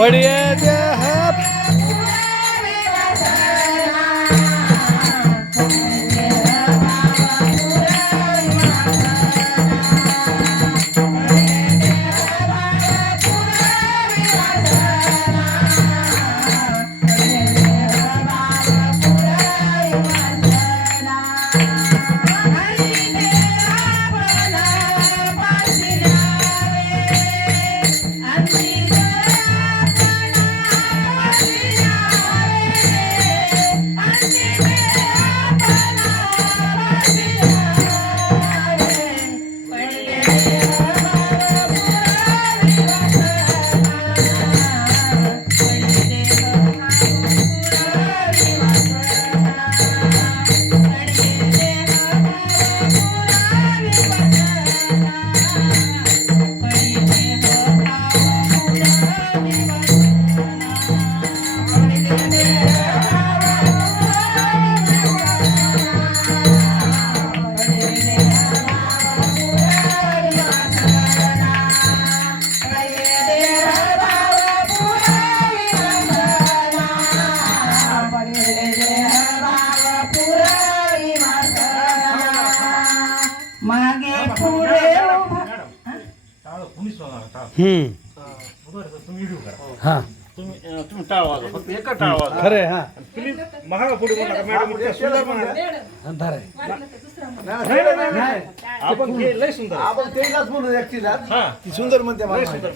पडिये देह मागे पुढे हा तुम्ही टाळ वाजवा फक्त एकच टाळ वाजवा खरे हा प्लीज महागा पुढे बोला का मॅडम इतक्या सुंदर म्हणा धरे आपण हे लय सुंदर आहे. आपण तेलाच म्हणून एकटीला हा ती सुंदर म्हणते लय मला सुंदर